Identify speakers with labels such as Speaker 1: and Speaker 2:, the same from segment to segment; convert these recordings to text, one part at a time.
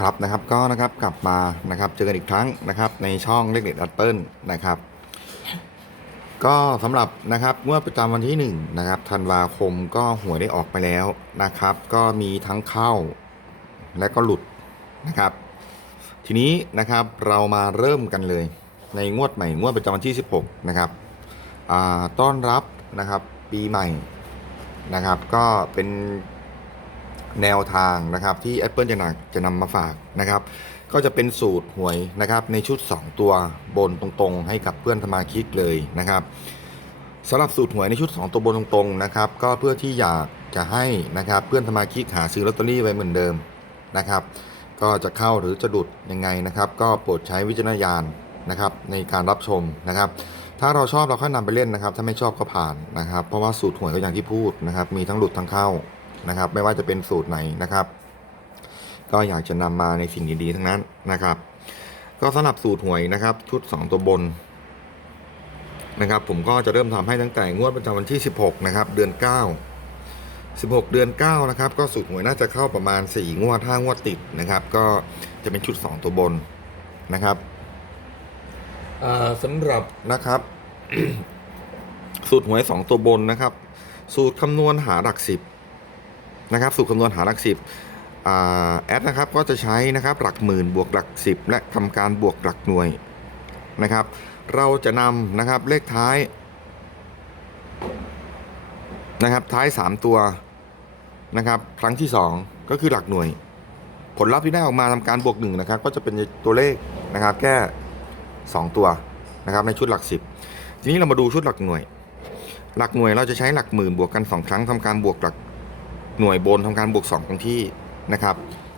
Speaker 1: ครับนะครับก็นะครับกลับมานะครับเจอกันอีกครั้งนะครับในช่องเลขเด็ดแอปเปิลนะครับ ก็สำหรับนะครับเมื่อประจำวันที่1นงนะครับธันวาคมก็หวยได้ออกไปแล้วนะครับ ก็มีทั้งเข้าและก็หลุดนะครับ ทีนี้นะครับเรามาเริ่มกันเลย ในงวดใหม่งวดประจำวันที่ 16นะครับต้อนรับนะครับปีใหม่นะครับ ก็เป็น แนวทางนะครับที่ Apple จะนำจะนำมาฝากนะครับ ก็จะเป็นสูตรหวยนะครับในชุด 2 ตัวบนตรงๆ ให้กับเพื่อนสมาชิกเลยนะครับสำหรับสูตรหวยในชุด 2 ตัวบนตรงๆนะครับก็เพื่อที่อยากจะให้นะครับเพื่อนสมาชิกหาซื้อลอตเตอรี่ไว้เหมือนเดิมนะครับ ก็จะเข้าหรือจะดุดยังไงนะครับ ก็โปรดใช้วิจารณญาณนะครับในการรับชมนะครับ ถ้าเราชอบเราค่อยนำไปเล่นนะครับ ถ้าไม่ชอบก็ผ่านนะครับ เพราะว่าสูตรหวยก็อย่างที่พูดนะครับ มีทั้งหลุดทั้งเข้า นะครับ ไม่ว่าจะเป็นสูตรไหนนะครับ ก็อยากจะนำมาในสิ่งดีๆทั้งนั้นนะครับ ก็สำหรับสูตรหวยนะครับ ชุด 2 ตัวบนนะครับ ผมก็จะเริ่มทำให้ตั้งแต่งวดประจำวันที่ 16 นะครับ เดือน 9 16 เดือน 9 นะครับ ก็สูตรหวยน่าจะเข้าประมาณ 4 งวด5งวดติดนะครับ ก็จะเป็นชุด 2 ตัวบนนะครับอ่าสำหรับนะครับ สูตรหวย 2 ตัวบนนะครับ สูตรคำนวณหาหลักสิบ นะครับสูตรคำนวณหาหลักสิบแอดนะครับก็จะใช้นะครับหลักหมื่นบวกหลักสิบและทำการบวกหลักหน่วยนะครับ เราจะนำนะครับเลขท้ายนะครับท้าย 3 ตัวนะครับครั้งที่ 2 ก็คือหลักหน่วย ผลลัพธ์ที่ได้ออกมาทำการบวกหนึ่งนะครับก็จะเป็นตัวเลขนะครับแค่ 2 ตัวนะครับในชุดหลัก 10 ทีนี้เรามาดูชุดหลักหน่วย หลักหน่วยเราจะใช้หลักหมื่นบวกกัน 2 ครั้งทำการบวกหลัก หน่วยบนทำการบวก2คงที่นะครับ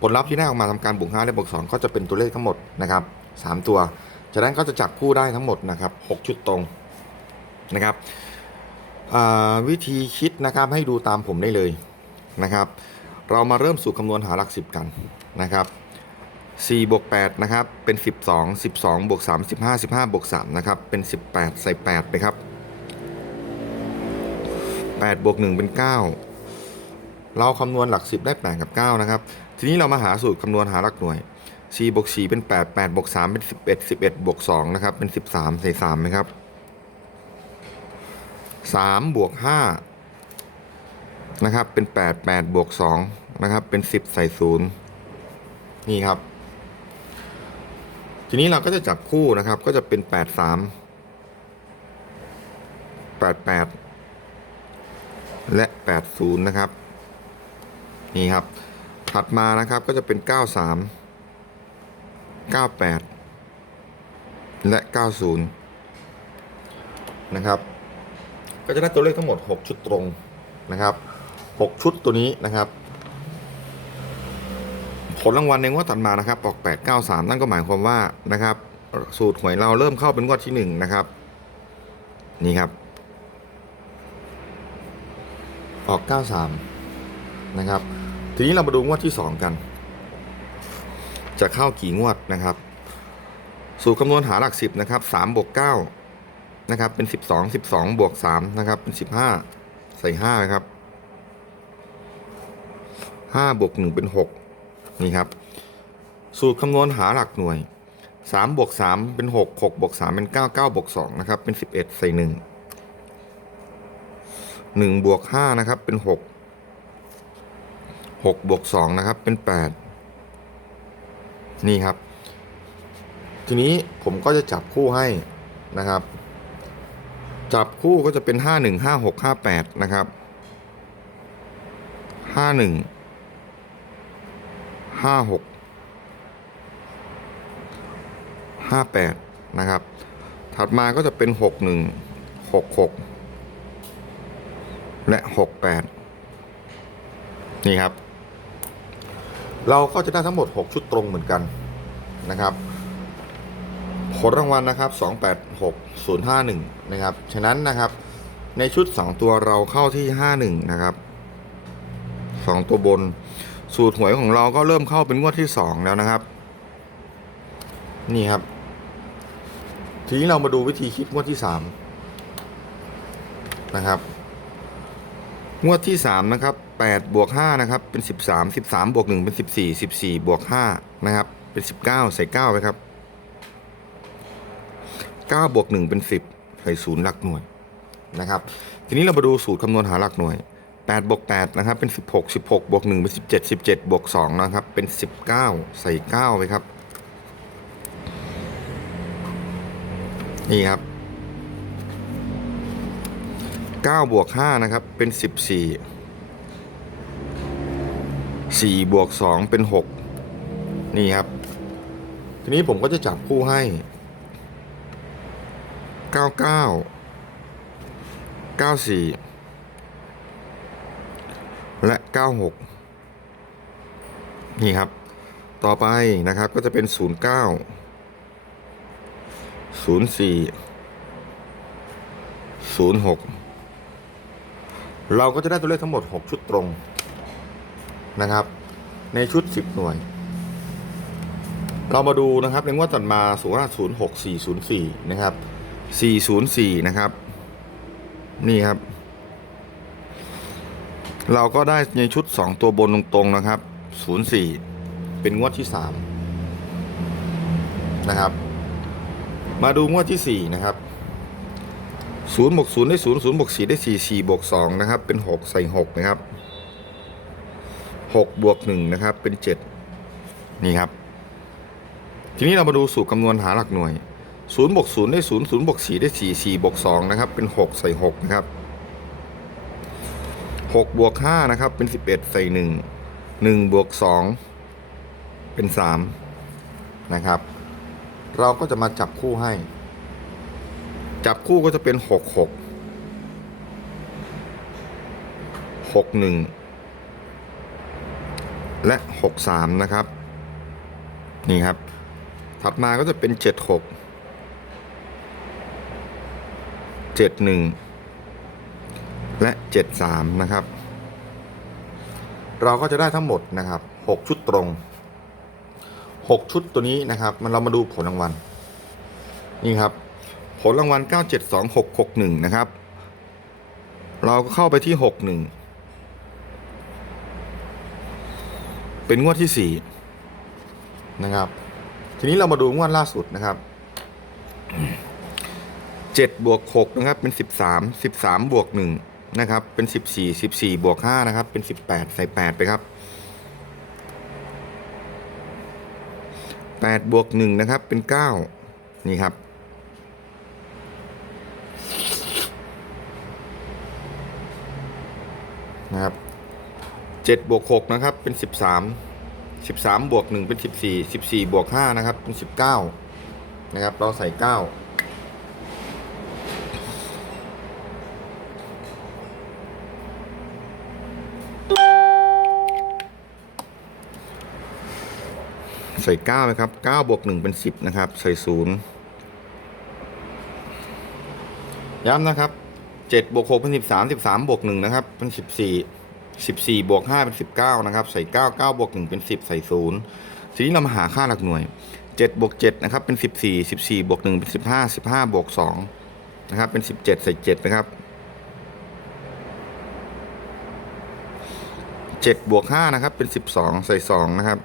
Speaker 1: ผลลัพธ์ที่ได้ออกมาทำการบวก5และบวก2ก็จะเป็นตัวเลขทั้งหมดนะครับ3ตัว จากนั้นก็จะจับคู่ได้ทั้งหมดนะครับ6ชุดตรงนะครับวิธีคิดนะครับให้ดูตามผมได้เลยนะครับ เรามาเริ่มสู่คำนวณหาหลัก 10 กันนะครับ4บวก8นะครับเป็น 12 12บวก3 15 15บวก3นะครับเป็น 18 ใส่8ไปครับ8บวก1เป็น 9 เราคำนวณหลัก 10 ได้8กับ9นะครับ ทีนี้เรามาหาสูตรคำนวณหาหลักหน่วย4บวก4เป็น 8 8บวก3เป็น 11 11บวก2นะครับ เป็น 13ใส่3ไหมครับ3บวก5นะครับ เป็น 8 8บวก2นะครับ เป็น 10 ใส่0นี่ครับ ทีนี้เราก็จะจับคู่นะครับ ก็จะเป็น 8 3 8 8 และ 80 นะครับ นี่ครับ ถัดมานะครับก็จะเป็น 93 98 และ 90 นะครับ ก็จะได้ตัวเลขทั้งหมด 6 ชุดตรงนะครับ 6 ชุดตัวนี้นะครับ ผลรางวัลในงวดถัดมานะครับออก 893 นั่นก็หมายความว่านะครับ สูตรหวยเราเริ่มเข้าเป็นงวดที่ 1 นะครับ นี่ครับ ออก 93 นะครับ ทีนี้เรามาดูงวดที่2กัน จะเข้ากี่งวดนะครับ สูตรคำนวณหาหลัก10นะครับ3บวก9นะครับ เป็น12 12บวก3นะครับ เป็น15ใส่5นะครับ5บวก1เป็น6นี่ครับ สูตรคำนวณหาหลักหน่วย3บวก3เป็น6 6บวก3เป็น9 9บวก2นะครับ เป็น11ใส่1 1บวก5นะครับ เป็น6หก บวกสองนะครับ เป็นแปดนี่ครับ ทีนี้ผมก็จะจับคู่ให้นะครับ จับคู่ก็จะเป็นห้าหนึ่งห้าหกห้าแปดนะครับห้าหนึ่งห้าหกห้าแปดนะครับ ถัดมาก็จะเป็นหกหนึ่งหกหกและหกแปดนี่ครับ เราก็จะได้ทั้งหมด 6 ชุดตรงเหมือนกันนะครับผลรางวัลนะครับ 286051 นะครับ ฉะนั้นนะครับ ในชุด 2 ตัวเราเข้าที่ 51 นะครับ 2 ตัวบน สูตรหวยของเราก็เริ่มเข้าเป็นงวดที่ 2 แล้วนะครับ นี่ครับ ทีนี้เรามาดูวิธีคิดงวดที่ 3 นะครับ งวดที่ 3 นะครับ8บวก5นะครับ เป็น 13 13บวก1เป็น 14 14บวก5นะครับ เป็น 19 ใส่ 9 ไปครับ 9 บวก 1 เป็น 10 ใส่ศูนย์หลักหน่วยนะครับ ทีนี้เรามาดูสูตรคำนวณหาหลักหน่วย8บวก8นะครับ เป็น 16 16บวก1เป็น 17 17บวก2นะครับ เป็น 19 ใส่ 9 ไปครับ นี่ครับ 9บวก5นะครับ เป็น 14 4บวก2เป็น 6 นี่ครับ ทีนี้ผมก็จะจับคู่ให้ 99 94 และ 96 นี่ครับ ต่อไปนะครับก็จะเป็น 09 04 06 เราก็จะได้ตัวเลขทั้งหมด 6 ชุดตรงนะครับ ในชุด 10 หน่วย เรามาดูนะครับในงวดต่อมาสูงศูนย์หกสี่ศูนย์สี่นะครับ404นะครับ นี่ครับ เราก็ได้ในชุด 2 ตัวบนตรงๆนะครับ04เป็นงวดที่ 3 นะครับ มาดูงวดที่ 4 นะครับ 0บวก0ได้0 0บวก4ได้4 4บวก2นะครับ เป็น6ใส่6นะครับ6บวก1นะครับ เป็น7นี่ครับ ทีนี้เรามาดูสูตรคำนวณหาหลักหน่วย0บวก0ได้0 0บวก4ได้4 4บวก2นะครับ เป็น6ใส่6นะครับ6บวก5นะครับ เป็น11ใส่1 1บวก2เป็น3นะครับ เราก็จะมาจับคู่ให้ จับคู่ก็จะเป็น6 6 6 1และ6 3นะครับ นี่ครับ ถัดมาก็จะเป็น7 6 7 1และ7 3นะครับ เราก็จะได้ทั้งหมดนะครับ6ชุดตรง6ชุดตัวนี้นะครับ มันเรามาดูผลรางวัลนี่ครับ ผลรางวัล 972661 นะครับ เราก็เข้าไปที่ 61 เป็นงวดที่ 4 นะครับ ทีนี้เรามาดูงวดล่าสุดนะครับ 7 บวก 6 นะครับ เป็น 13 13 บวก 1 นะครับ เป็น 14 14 บวก 5 นะครับ เป็น 18 ใส่ 8 ไปครับ8บวก1นะครับเป็น 9 นี่ครับ 7บวก6นะครับเป็น 13 13บวก1เป็น 14 14บวก5นะครับเป็น 19 นะครับ เราใส่ 9ใส่9นะครับ9บวก1เป็น 10 นะครับ ใส่ 0 ย้ำนะครับ7บวก6เป็น 13 13บวก1นะครับ เป็น 14 14 บวก 5 เป็น 19 นะครับ ใส่ 9 9 บวก 1 เป็น 10 ใส่ 0 ทีนี้เรามาหาค่าหลักหน่วย 7 บวก 7 นะครับ เป็น 14 14 บวก 1 เป็น 15 15 บวก 2 นะครับ เป็น 17 ใส่ 7 นะครับ 7 บวก 5 นะครับ เป็น 12 ใส่ 2 นะครับ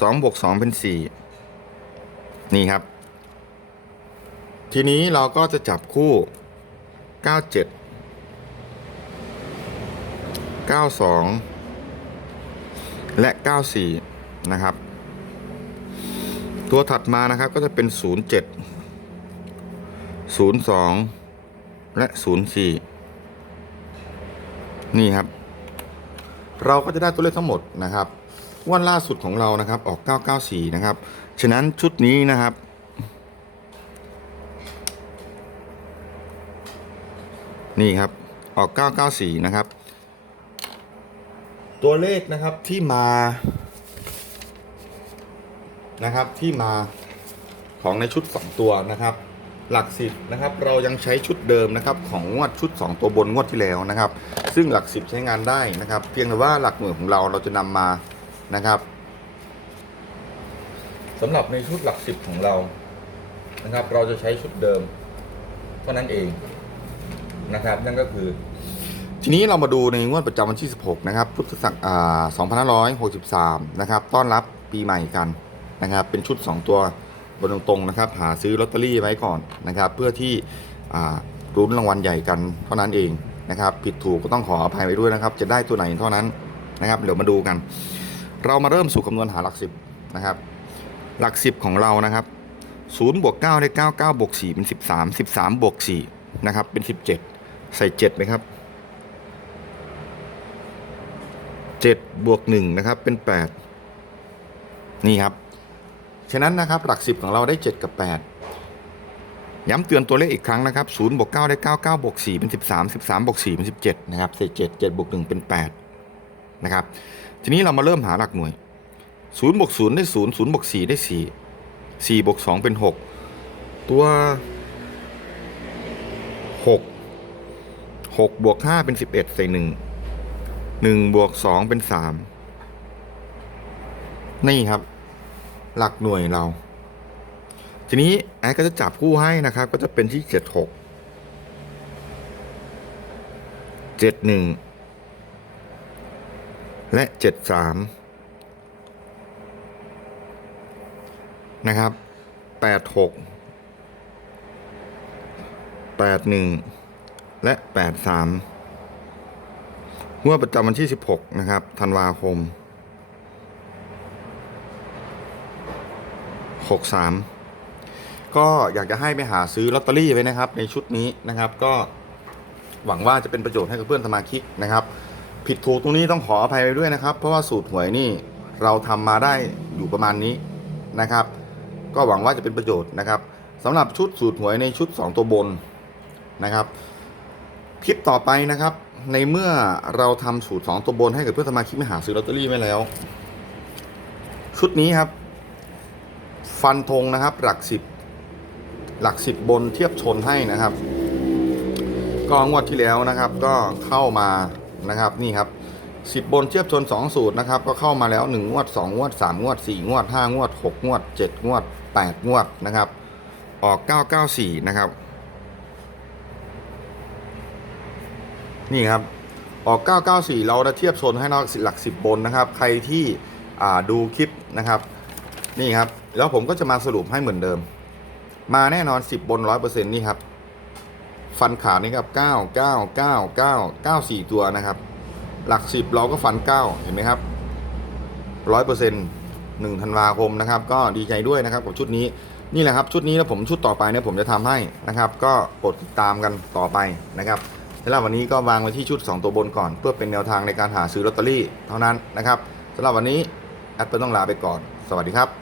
Speaker 1: 2 บวก 2 เป็น 4 นี่ครับ ทีนี้เราก็จะจับคู่ 97 92 และ 94 นะครับ ตัวถัดมานะครับก็จะเป็น 07 02 และ 04 นี่ครับ เราก็จะได้ตัวเลขทั้งหมดนะครับวันล่าสุดของเรานะครับออก 994 นะครับ ฉะนั้นชุดนี้นะครับ นี่ครับออก 994 นะครับ ตัวเลขนะครับที่มานะครับที่มาของในชุด 2 ตัวนะครับ หลักสิบนะครับเรายังใช้ชุดเดิมนะครับของงวดชุด 2 ตัวบนงวดที่แล้วนะครับ ซึ่งหลักสิบใช้งานได้นะครับ เพียงแต่ว่าหลักหน่วยของเราเราจะนำมานะครับสำหรับในชุดหลักสิบของเรานะครับ เราจะใช้ชุดเดิมเท่านั้นเองนะครับ นั่นก็คือ ทีนี้เรามาดูในงวดประจำวันที่ 16 นะครับ พุทธศักราช2563 นะครับ ต้อนรับปีใหม่กันนะครับ เป็นชุด 2 ตัวบนตรงๆนะครับ หาซื้อลอตเตอรี่ไว้ก่อนนะครับ เพื่อที่รุ้นรางวัลใหญ่กันเท่านั้นเองนะครับ ผิดถูกก็ต้องขออภัยไว้ด้วยนะครับ จะได้ตัวไหนเท่านั้นนะครับ เดี๋ยวมาดูกัน เรามาเริ่มสู่คำนวณหาหลักสิบนะครับ หลักสิบของเรานะครับ0บวก9ได้9 9บวก4เป็น 13 13บวก4นะครับ เป็น 17 ใส่7ไหมครับ 7บวก1นะครับเป็น 8 นี่ครับ ฉะนั้นนะครับหลัก 10 ของเราได้ 7 กับ 8 ย้ำเตือนตัวเลขอีกครั้งนะครับ0บวก9ได้ 9 9บวก4เป็น 13 13บวก4เป็น 17 นะครับใส่7 7บวก1เป็น 8 นะครับ ทีนี้เรามาเริ่มหาหลักหน่วย0บวก0ได้0 0บวก4ได้ 4 4บวก2เป็น 6 ตัว 6 6บวก5เป็น 11ใส่1 หนึ่งบวกสองเป็นสามนี่ครับ หลักหน่วยเรา ทีนี้แอดก็จะจับคู่ให้นะครับ ก็จะเป็นที่เจ็ดหกเจ็ดหนึ่งและเจ็ดสามนะครับแปดหกแปดหนึ่งและแปดสาม งวดประจำวันที่ 16 นะครับธันวาคม 63 ก็อยากจะให้ไปหาซื้อลอตเตอรี่ไว้นะครับ ในชุดนี้นะครับ ก็หวังว่าจะเป็นประโยชน์ให้กับเพื่อนสมาชิกนะครับ ผิดถูกตรงนี้ต้องขออภัยไปด้วยนะครับ เพราะว่าสูตรหวยนี่เราทำมาได้อยู่ประมาณนี้นะครับ ก็หวังว่าจะเป็นประโยชน์นะครับสำหรับชุดสูตรหวยในชุด 2 ตัวบนนะครับ คลิปต่อไปนะครับ ในเมื่อเราทำสูตร2ตัวบนให้กับเพื่อนสมาชิกมหาซื้อลอตเตอรี่ไว้แล้ว ชุดนี้ครับ ฟันธงนะครับ หลักสิบหลักสิบบนเทียบชนให้นะครับ ก็งวดที่แล้วนะครับ ก็เข้ามานะครับนี่ครับสิบบนเทียบชน2สูตรนะครับ ก็เข้ามาแล้ว1งวด2งวด3งวด4งวด5งวด6งวด7งวด8งวดนะครับ ออก994นะครับ นี่ครับ ออก 994 เราจะเทียบชนให้นอกหลัก 10 บนนะครับ ใครที่ดูคลิปนะครับ นี่ครับ แล้วผมก็จะมาสรุปให้เหมือนเดิม มาแน่นอน 10 บน 100%นี่ครับ ฟันขานี่ครับ 9 9 9 9 9 4 ตัวนะครับ หลัก 10 เราก็ฟัน 9 เห็นไหมครับ 100% 1ธันวาคมนะครับ ก็ดีใจด้วยนะครับกับชุดนี้นี่แหละครับชุดนี้แล้วผมชุดต่อไปเนี่ยผมจะทำให้นะครับ ก็กดติดตามกันต่อไปนะครับ สำหรับวันนี้ก็วางไว้ที่ชุด 2 ตัวบนก่อน เพื่อเป็นแนวทางในการหาซื้อลอตเตอรี่เท่านั้นนะครับสำหรับวันนี้แอดเปิลต้องลาไปก่อน สวัสดีครับ